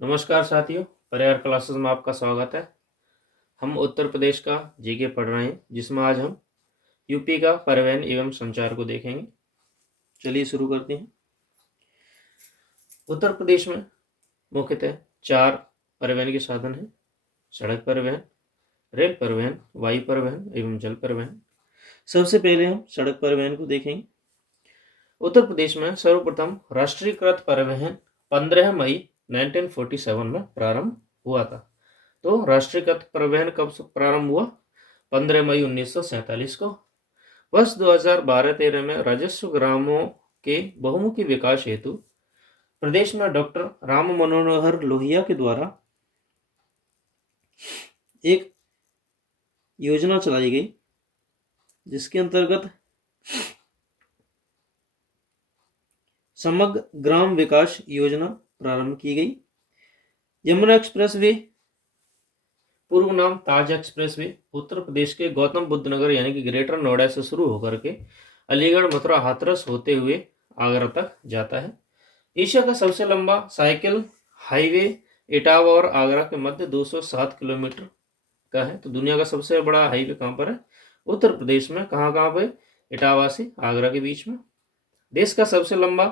नमस्कार साथियों, परिवार क्लासेस में आपका स्वागत है। हम उत्तर प्रदेश का जीके पढ़ रहे हैं, जिसमें आज हम यूपी का परिवहन एवं संचार को देखेंगे। चलिए शुरू करते हैं। उत्तर प्रदेश में मुख्यतः 4 परिवहन के साधन हैं: सड़क परिवहन, रेल परिवहन, वायु परिवहन एवं जल परिवहन। सबसे पहले हम सड़क परिवहन को देखेंगे। उत्तर प्रदेश में सर्वप्रथम राष्ट्रीयकृत परिवहन 15 मई 1947 में प्रारंभ हुआ था। तो राष्ट्रीयकृत परिवहन कब प्रारंभ हुआ? 15 मई 1947 को। वर्ष 2012-13 में राजस्व ग्रामों के बहुमुखी विकास हेतु प्रदेश में डॉक्टर राम मनोहर लोहिया के द्वारा एक योजना चलाई गई, जिसके अंतर्गत समग्र ग्राम विकास योजना प्रारंभ की गई। यमुना एक्सप्रेस वे, पूर्व नाम ताज एक्सप्रेस वे, उत्तर प्रदेश के गौतम बुद्ध नगर यानी कि ग्रेटर नोएडा से शुरू होकर के अलीगढ़, मथुरा, हाथरस होते हुए आगरा तक जाता है। एशिया का सबसे लंबा साइकिल हाईवे इटावा और आगरा के मध्य 207 किलोमीटर का है। तो दुनिया का सबसे बड़ा हाईवे कहाँ पर है? उत्तर प्रदेश में। कहाँ कहाँ पे? इटावा से आगरा के बीच में। देश का सबसे लंबा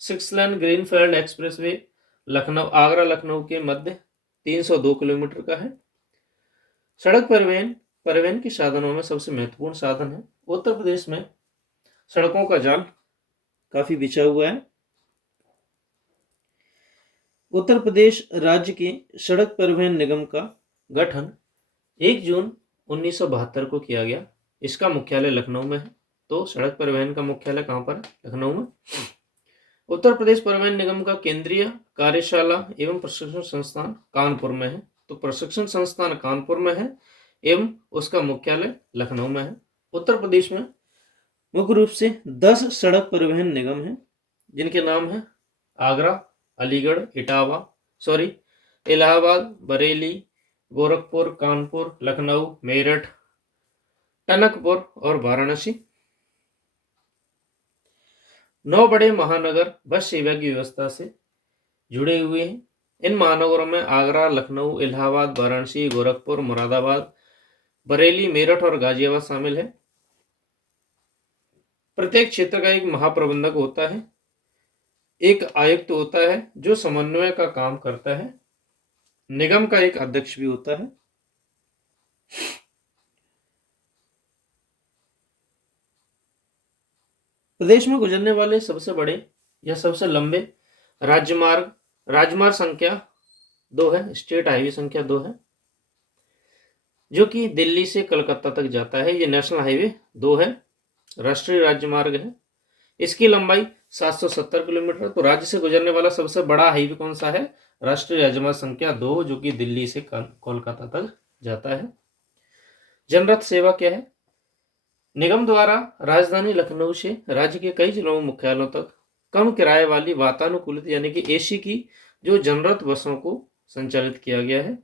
6 lane greenfield express way Lucknow, Agra Lucknow के मध्य 302 किलोमीटर का है। सड़क परिवहन के साधनों में सबसे महत्वपूर्ण साधन है। उत्तर प्रदेश में सड़कों का जाल काफी बिछा हुआ है। उत्तर प्रदेश राज्य के सड़क परिवहन निगम का गठन 1 जून 1972 को किया गया। इसका मुख्यालय लखनऊ में है। तो सड़क परिवहन का मुख्यालय कहाँ पर है? लखनऊ में। उत्तर प्रदेश परिवहन निगम का केंद्रीय कार्यशाला एवं प्रशिक्षण संस्थान कानपुर में है। तो प्रशिक्षण संस्थान कानपुर में है एवं उसका मुख्यालय लखनऊ में है। उत्तर प्रदेश में मुख्य रूप से 10 सड़क परिवहन निगम हैं, जिनके नाम है आगरा, अलीगढ़, इलाहाबाद, बरेली, गोरखपुर, कानपुर, लखनऊ, मेरठ, टनकपुर और वाराणसी। 9 बड़े महानगर बस सेवा की व्यवस्था से जुड़े हुए हैं। इन महानगरों में आगरा, लखनऊ, इलाहाबाद, वाराणसी, गोरखपुर, मुरादाबाद, बरेली, मेरठ और गाजियाबाद शामिल है। प्रत्येक क्षेत्र का एक महाप्रबंधक होता है, एक आयुक्त होता है जो समन्वय का काम करता है, निगम का एक अध्यक्ष भी होता है। प्रदेश में गुजरने वाले सबसे बड़े या सबसे लंबे राजमार्ग संख्या 2 है, स्टेट हाईवे संख्या 2 है, जो कि दिल्ली से कलकत्ता तक जाता है। ये नेशनल हाईवे 2 है, राष्ट्रीय राजमार्ग है। इसकी लंबाई 770 किलोमीटर। तो राज्य से गुजरने वाला सबसे बड़ा हाईवे कौन सा है? राष्ट्रीय राजमार्ग संख्या 2, जो कि दिल्ली से कोलकाता तक जाता है। जनरथ सेवा क्या है? निगम द्वारा राजधानी लखनऊ से राज्य के कई जिलों मुख्यालयों तक कम किराए वाली वातानुकूलित यानी कि एसी की जो जनरथ बसों को संचालित किया गया है।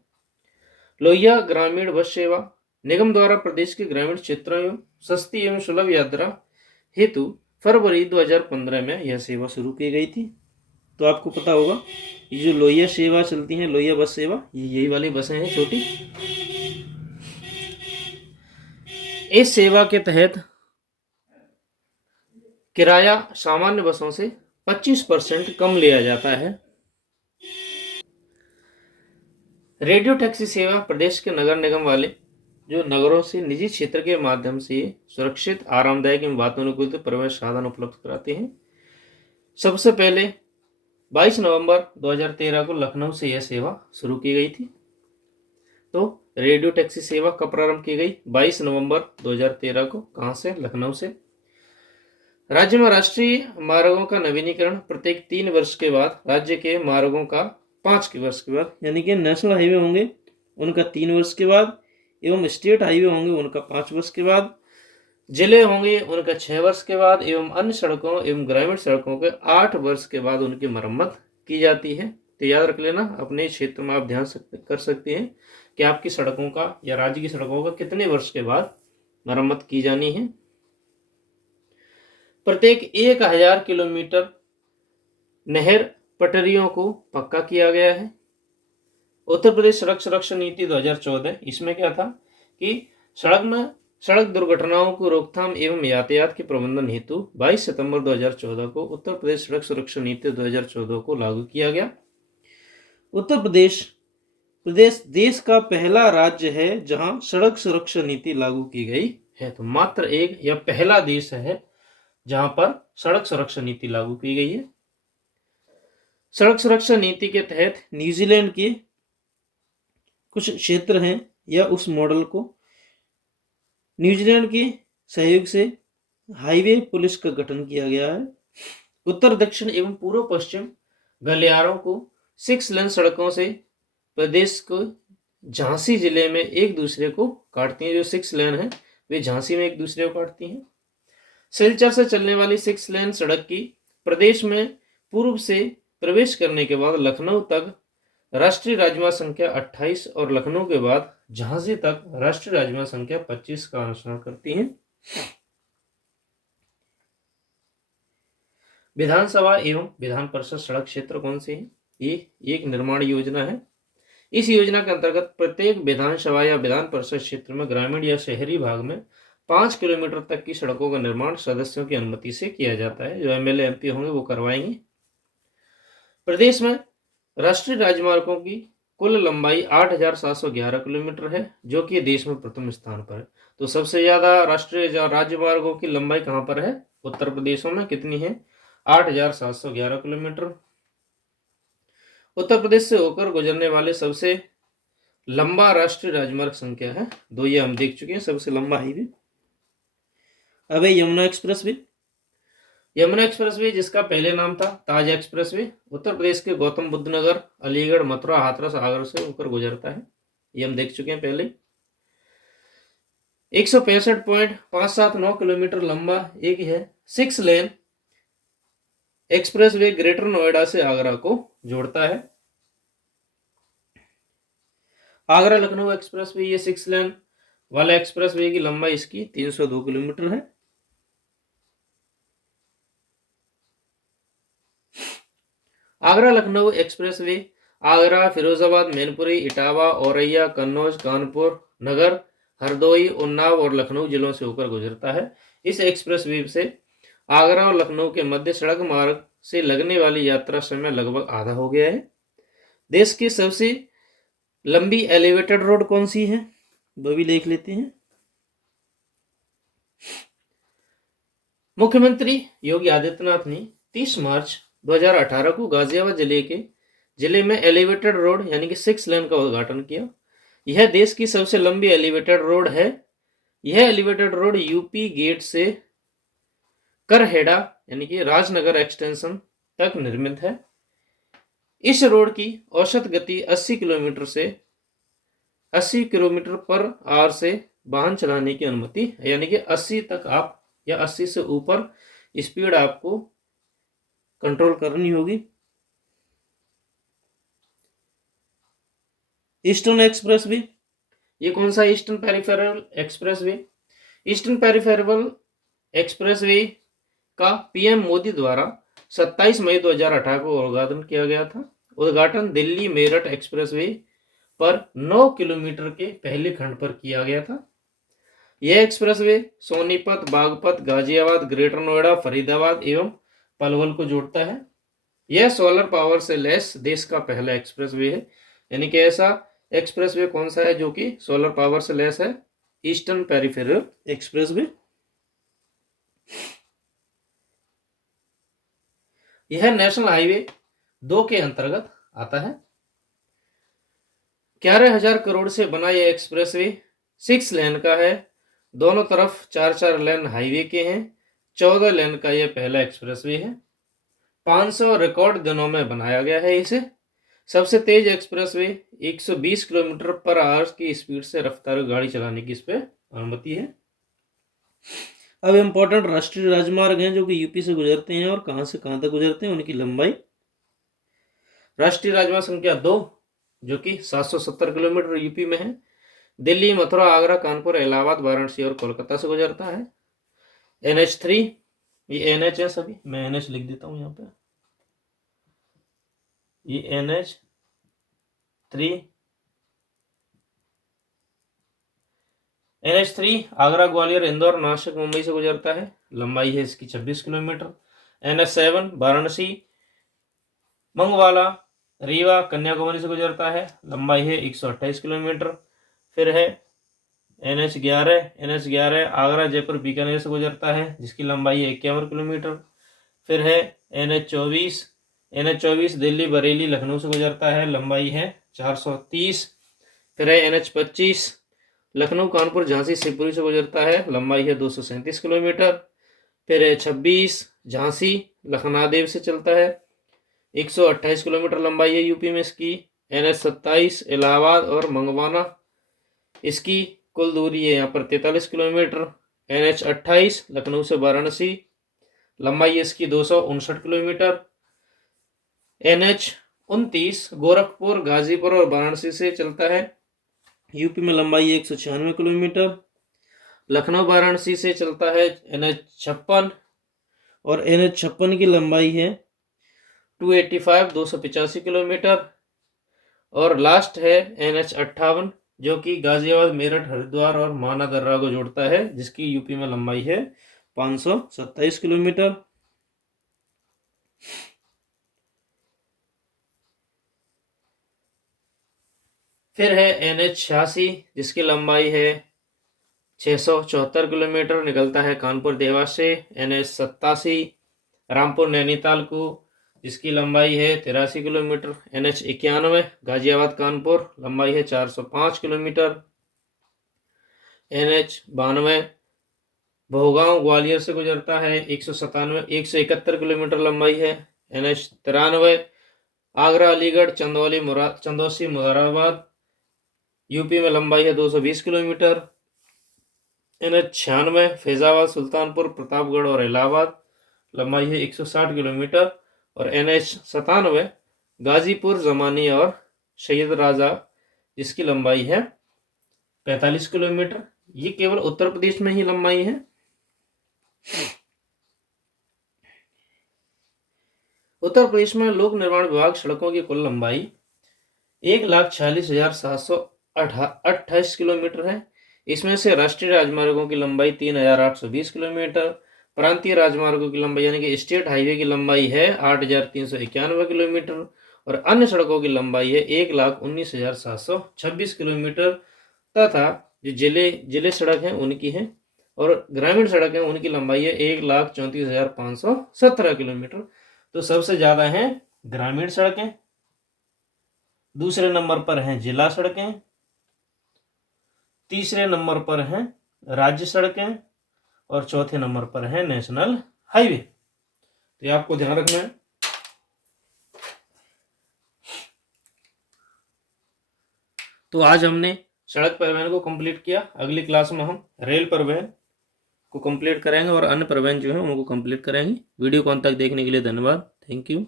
लोहिया ग्रामीण बस सेवा, निगम द्वारा प्रदेश के ग्रामीण क्षेत्रों में सस्ती एवं सुलभ यात्रा हेतु फरवरी 2015 में यह सेवा शुरू की गई थी। तो आपको पता होगा, ये जो लोहिया सेवा चलती है, लोहिया बस सेवा, ये यही वाली बसें हैं छोटी। इस सेवा के तहत किराया सामान्य बसों से 25% कम लिया जाता है। रेडियो टैक्सी सेवा, प्रदेश के नगर निगम वाले जो नगरों से निजी क्षेत्र के माध्यम से सुरक्षित, आरामदायक एवं वातानुकूलित परिवहन साधन उपलब्ध कराते हैं। सबसे पहले 22 नवंबर 2013 को लखनऊ से यह सेवा शुरू की गई थी। तो रेडियो टैक्सी सेवा कब प्रारंभ की गई? 22 नवंबर 2013 को। कहां से? लखनऊ से। राज्य में राष्ट्रीय मार्गों का नवीनीकरण प्रत्येक 3 वर्ष के बाद, राज्य के मार्गों का 5 वर्ष के बाद, यानी कि नेशनल हाईवे होंगे उनका 3 वर्ष के बाद, एवं स्टेट हाईवे होंगे उनका 5 वर्ष के बाद, जिले होंगे उनका 6 वर्ष के बाद, एवं अन्य सड़कों एवं ग्रामीण सड़कों के 8 वर्ष के बाद उनकी मरम्मत की जाती है। तो याद रख लेना, अपने क्षेत्र में आप ध्यान कर सकते हैं कि आपकी सड़कों का या राज्य की सड़कों का कितने वर्ष के बाद मरम्मत की जानी है। प्रत्येक 1000 किलोमीटर नहर पटरियों को पक्का किया गया है। उत्तर प्रदेश सड़क सुरक्षा नीति 2014, इसमें क्या था कि सड़क दुर्घटनाओं को रोकथाम एवं यातायात के प्रबंधन हेतु 22 सितंबर 2014 को उत्तर प्रदेश सड़क सुरक्षा नीति 2014 को लागू किया गया। उत्तर प्रदेश देश का पहला राज्य है जहां सड़क सुरक्षा नीति लागू की गई है। तो मात्र एक या पहला देश है जहां पर सड़क सुरक्षा नीति लागू की गई है। सड़क सुरक्षा नीति के तहत न्यूजीलैंड के कुछ क्षेत्र हैं या उस मॉडल को न्यूजीलैंड के सहयोग से हाईवे पुलिस का गठन किया गया है। उत्तर दक्षिण एवं पूर्व पश्चिम गलियारों को 6 लेन सड़कों से प्रदेश को झांसी जिले में एक दूसरे को काटती हैं। जो 6 लेन है वे झांसी में एक दूसरे को काटती हैं। सिलचर से चलने वाली 6 लेन सड़क की प्रदेश में पूर्व से प्रवेश करने के बाद लखनऊ तक राष्ट्रीय राजमार्ग संख्या 28 और लखनऊ के बाद झांसी तक राष्ट्रीय राजमार्ग संख्या 25 का अनुसरण करती हैं। विधानसभा एवं विधान परिषद सड़क क्षेत्र कौन से हैं? ये एक निर्माण योजना है। इस योजना के अंतर्गत प्रत्येक विधानसभा या विधान परिषद क्षेत्र में ग्रामीण या शहरी भाग में 5 किलोमीटर तक की सड़कों का निर्माण सदस्यों की अनुमति से किया जाता है। जो एमएलए एमपी होंगे वो करवाएंगे। प्रदेश में राष्ट्रीय राजमार्गों की कुल लंबाई 8,711 किलोमीटर है, जो कि देश में प्रथम स्थान पर है। तो सबसे ज्यादा राष्ट्रीय राजमार्गों की लंबाई कहां पर है? उत्तर प्रदेश में। कितनी है? 8,711 किलोमीटर। उत्तर प्रदेश से होकर गुजरने वाले सबसे लंबा राष्ट्रीय राजमार्ग संख्या है 2। ये हम देख चुके हैं, सबसे लंबा हाईवे। अब है यमुना एक्सप्रेसवे। यमुना एक्सप्रेसवे जिसका पहले नाम था ताज एक्सप्रेसवे, उत्तर प्रदेश के गौतम बुद्ध नगर, अलीगढ़, मथुरा, हाथरस, आगरा से होकर गुजरता है। ये हम देख चुके हैं पहले। 165.579 किलोमीटर लंबा एक है 6 लेन एक्सप्रेसवे ग्रेटर नोएडा से आगरा को जोड़ता है। आगरा लखनऊ एक्सप्रेसवे, ये 6 लेन वाला एक्सप्रेसवे की लंबाई इसकी 302 किलोमीटर है। आगरा लखनऊ एक्सप्रेसवे आगरा, फिरोजाबाद, मैनपुरी, इटावा, औरैया, कन्नौज, कानपुर नगर, हरदोई, उन्नाव और लखनऊ जिलों से होकर गुजरता है। इस एक्सप्रेसवे से आगरा और लखनऊ के मध्य सड़क मार्ग से लगने वाली यात्रा समय लगभग आधा हो गया है। देश की सबसे लंबी एलिवेटेड रोड कौन सी है? वो भी देख लेते हैं। मुख्यमंत्री योगी आदित्यनाथ ने 30 मार्च 2018 को गाजियाबाद जिले में एलिवेटेड रोड यानी कि 6 लेन का उद्घाटन किया। यह देश की सबसे लंबी एलिवेटेड रोड है। यह एलिवेटेड रोड यूपी गेट से करहेड़ा यानी कि राजनगर एक्सटेंशन तक निर्मित है। इस रोड की औसत गति 80 किलोमीटर पर आवर से वाहन चलाने की अनुमति, यानी कि 80 तक आप या 80 से ऊपर स्पीड आपको कंट्रोल करनी होगी। ईस्टर्न एक्सप्रेसवे, ये कौन सा eastern peripheral expressway? Eastern peripheral expressway का पीएम मोदी द्वारा 27 मई 2018 को उद्घाटन किया गया था। उद्घाटन दिल्ली मेरठ एक्सप्रेसवे पर 9 किलोमीटर के पहले खंड पर किया गया था। यह एक्सप्रेसवे सोनीपत, बागपत, गाजियाबाद, ग्रेटर नोएडा, फरीदाबाद एवं पलवल को जोड़ता है। यह सोलर पावर से लैस देश का पहला एक्सप्रेसवे है। यानी कि ऐसा एक्सप्रेसवे कौन सा है जो कि सोलर पावर से लैस है? Eastern peripheral expressway. यह नेशनल हाईवे 2 के अंतर्गत आता है। 11,000 करोड़ से बना यह एक्सप्रेसवे 6 लेन का है। दोनों तरफ 4-4 लेन हाईवे के हैं। 14 लेन का यह पहला एक्सप्रेसवे है। 500 रिकॉर्ड दिनों में बनाया गया है इसे। सबसे तेज एक्सप्रेसवे 120 किलोमीटर पर आवर की स्पीड से रफ्तार गाड़ी चलाने की इस पे अनुमति है। अब इंपॉर्टेंट राष्ट्रीय राजमार्ग हैं जो कि यूपी से गुजरते हैं और कहां से कहां तक गुजरते हैं, उनकी लंबाई। राष्ट्रीय राजमार्ग संख्या 2 जो कि 770 किलोमीटर यूपी में है। दिल्ली, मथुरा, आगरा, कानपुर, इलाहाबाद, वाराणसी और कोलकाता से गुजरता है। NH3, ये NH है सभी, मैं NH लिख देता हूं यहाँ पे। ये NH3 NH3 आगरा, ग्वालियर, इंदौर, नासिक, मुंबई से गुजरता है, लंबाई है इसकी 26 किलोमीटर। NH7 वाराणसी, मंगवाला, रीवा, कन्याकुमारी से गुजरता है, लंबाई है 128 किलोमीटर। फिर है NH11 आगरा, जयपुर, बीकानेर से गुजरता है, जिसकी लंबाई है 51 किलोमीटर। फिर है NH24 दिल्ली, बरेली, लखनऊ से गुजरता है, लंबाई है 430। फिर है NH25 लखनऊ, कानपुर, झांसी, शिवपुरी से गुजरता है, लंबाई है 237 किलोमीटर। फिर है 26 झांसी, लखनादेव से चलता है, 128 किलोमीटर लंबाई है यूपी में इसकी। NH27 इलाहाबाद और मंगवाना, इसकी कुल दूरी है यहाँ पर 43 किलोमीटर। NH28 लखनऊ से वाराणसी, लंबाई है इसकी 259 किलोमीटर। NH29 गोरखपुर, गाजीपुर और वाराणसी से चलता है, यूपी में लंबाई है 196 किलोमीटर। लखनऊ वाराणसी से चलता है NH56 और NH56 की लंबाई है 285 किलोमीटर। और लास्ट है NH58 जो कि गाजियाबाद, मेरठ, हरिद्वार और माना दर्रा को जोड़ता है, जिसकी यूपी में लंबाई है 527 किलोमीटर। फिर है NH86 जिसकी लंबाई है 674 किलोमीटर, निकलता है कानपुर देवास से। NH87 रामपुर, नैनीताल को, जिसकी लंबाई है 83 किलोमीटर। NH91 गाजियाबाद, कानपुर, लंबाई है 405 किलोमीटर। NH92 भोगांव, ग्वालियर से गुजरता है, 171 किलोमीटर लंबाई है। NH93 आगरा, अलीगढ़, चंदौसी, मुरादाबाद, यूपी में लंबाई है 220 किलोमीटर। NH96 फैजाबाद, सुल्तानपुर, प्रतापगढ़ और इलाहाबाद, लंबाई है 160 किलोमीटर। और NH97 गाजीपुर, जमानी और सैयद राजा, जिसकी लंबाई है 45 किलोमीटर। ये केवल उत्तर प्रदेश में ही लंबाई है। उत्तर प्रदेश में लोक निर्माण विभाग सड़कों की कुल लंबाई 1,46,728 किलोमीटर है। इसमें से राष्ट्रीय राजमार्गों की लंबाई 3,820 किलोमीटर, प्रांतीय राजमार्गों की लंबाई यानी कि स्टेट हाईवे की लंबाई है 8,391 किलोमीटर और अन्य सड़कों की लंबाई है 1,19,726 किलोमीटर तथा जो जिले सड़क हैं उनकी है और ग्रामीण सड़क हैं उनकी लंबाई है 1,34,517 किलोमीटर। तो सबसे ज़्यादा हैं ग्रामीण सड़कें, दूसरे नंबर पर हैं जिला सड़कें, तीसरे नंबर पर हैं राज्य सड़कें और चौथे नंबर पर है नेशनल हाईवे। तो ये आपको ध्यान रखना है। तो आज हमने सड़क परिवहन को कंप्लीट किया। अगली क्लास में हम रेल परिवहन को कंप्लीट करेंगे और अन्य परिवहन जो है उनको कंप्लीट करेंगे। वीडियो को अंत तक देखने के लिए धन्यवाद। Thank you.